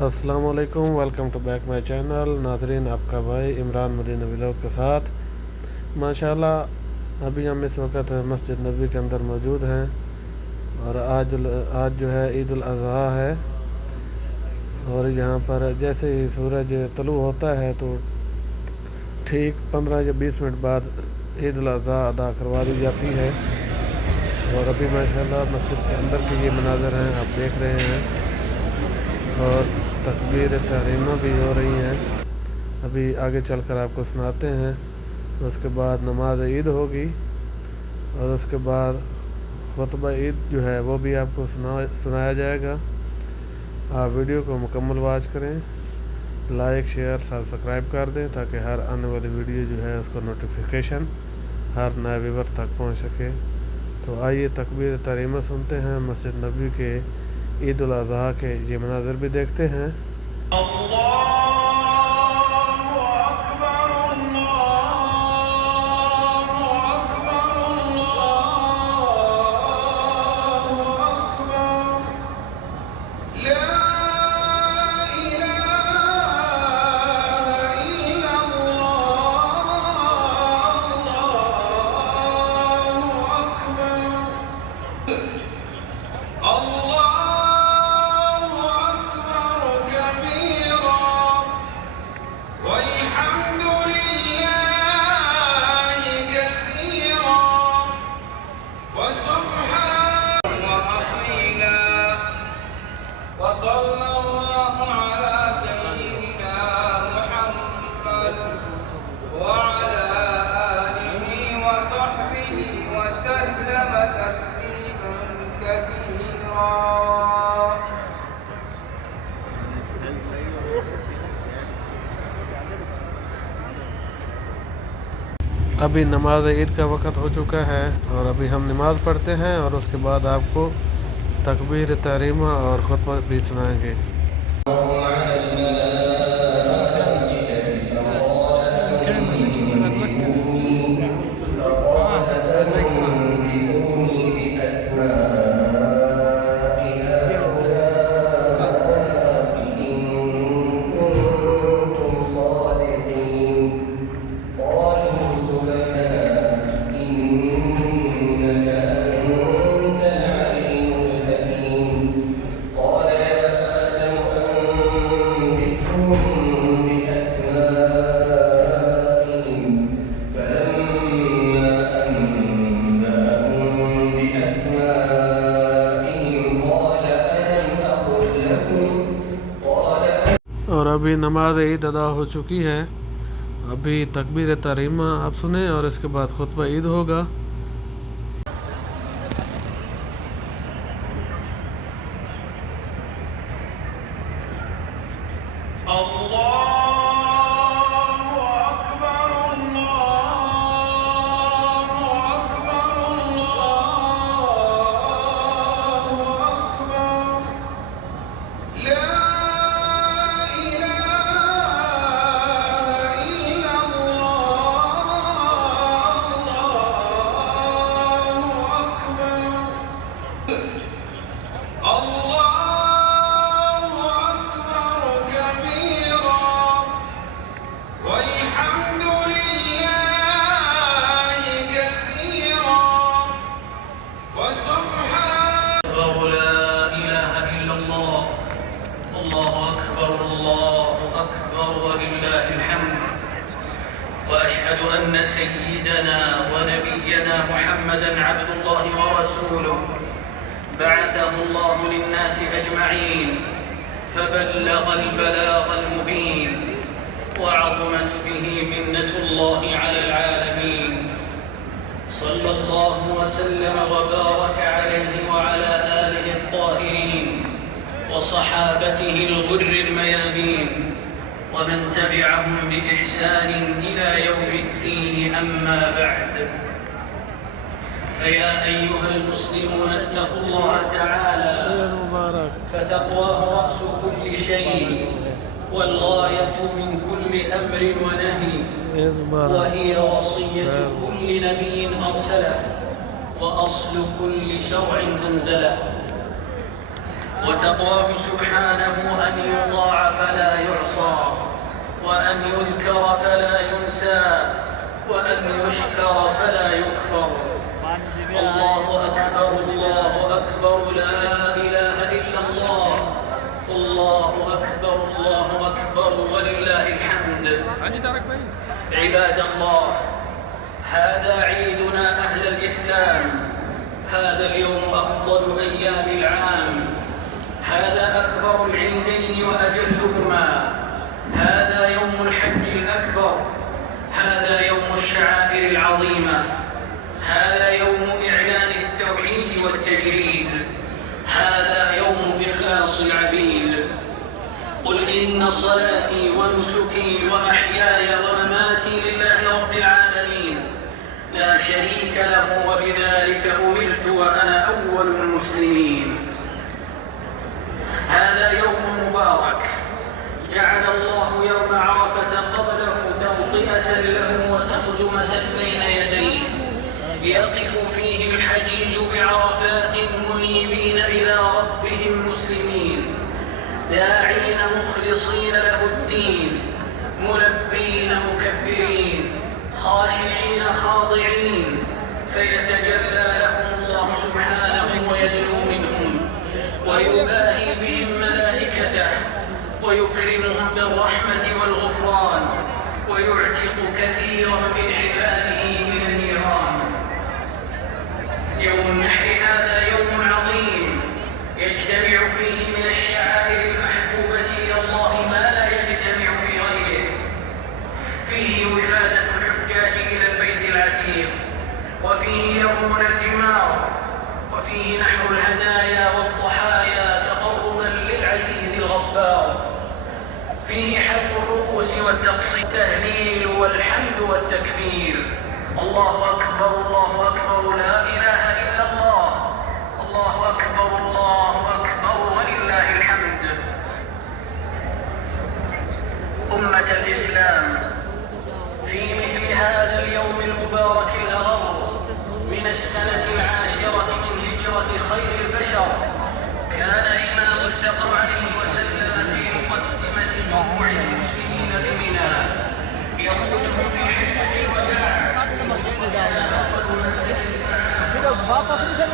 अस्सलाम वालेकुम, welcome to back my channel. नादरीन, आपका भाई इमरान मदीना व्लॉग के साथ माशाल्लाह अभी हम इस वक्त मस्जिद नबी के अंदर मौजूद हैं और आज जो है ईद उल अज़हा है। और यहाँ पर जैसे ही सूरज तलू होता है तो ठीक 15 या 20 मिनट बाद ईद उल अज़हा अदा करवा दी जाती है। और अभी माशाल्लाह मस्जिद के अंदर के ये मनाज़र हैं, आप देख रहे हैं। और तकबीर तहरीमा भी हो रही हैं, अभी आगे चलकर आपको सुनाते हैं। उसके बाद नमाज ईद होगी और उसके बाद खुतबा ईद जो है वो भी आपको सुनाया जाएगा। आप वीडियो को मुकम्मल वॉच करें, लाइक शेयर सब्सक्राइब कर दें ताकि हर आने वाली वीडियो जो है उसका नोटिफिकेशन हर नए व्यूअर तक पहुंच सके। तो आइए तकबीर तहरीमा सुनते हैं, मस्जिद नबी के ईद उल अज़हा के ये मनाज़र भी देखते हैं। अभी नमाज ईद का वक़्त हो चुका है और अभी हम नमाज़ पढ़ते हैं और उसके बाद आपको तकबीर तहरीमा और खुतबा भी सुनाएंगे। और अभी नमाज ईद अदा हो चुकी है। अभी तकबीर तहरीमा आप सुने और इसके बाद खुतबा ईद होगा। وأشهد أن سيدنا ونبينا محمدًا عبد الله ورسوله بعثه الله للناس أجمعين فبلغ البلاغ المبين وعظمت به منة الله على العالمين صلى الله وسلم وبارك عليه وعلى آله الطاهرين وصحابته الغر الميامين ومن تبعهم بإحسان إلى يوم الدين. أما بعد، فيا أيها المسلمون اتقوا الله تعالى فتقواه رأس كل شيء والغاية من كل أمر ونهي، وهي وصية كل نبي أرسله وأصل كل شرع أنزله. وتقواه سبحانه أن يطاع الله أكبر الله أكبر ولله الحمد. عباد الله، هذا عيدنا أهل الإسلام. هذا اليوم أفضل أيام العام. هذا أكبر العيدين وأجلهما. هذا يوم الحج الأكبر. هذا يوم الشعائر العظيمة. هذا يوم إعلان التوحيد والتجريد. هذا يوم إخلاص العبيد. قل إن صلاتي ونسكي ومحياي ومماتي لله رب العالمين لا شريك له وبذلك أمرت وأنا أول المسلمين. هذا يوم مبارك جعل الله يوم عرفة قبله توطئة له وتقدمة بين يديه، يقف فيه الحجيج بعرفات منيبين إلى ربهم مسلمين، داعين مخلصين له الدين، ملبين مكبرين، خاشعين خاضعين، فيتجلى لهم الله سبحانه ويدنو منهم ويباهي بهم ملائكته ويكرمهم بالرحمة والغفران ويعتق كثيرا من عباده من النيران. يوم النحر هذا يوم عظيم يجتمع فيه من الشعائر المحبوبة إلى الله ما لا يجتمع في غيره. فيه وفادة الحجاج إلى البيت العتيق، وفيه يرمون الجمار، وفيه نحر الهدايا والضحايا تقربا للعزيز الغفار. فيه حلق الرؤوس والتقصير، التهليل والحمد والتكبير. الله أكبر الله أكبر لا إله إلا الله. الله أكبر الله أكبر ولله الحمد. أمة الإسلام، في مثل هذا اليوم المبارك الأغر من السنة 10 من هجرة خير البشر، كان الإمام الثقر عليه وسلم في مقدمة جموع المسلمين بمنى يقودهم في حجة الوداع. वापस नहीं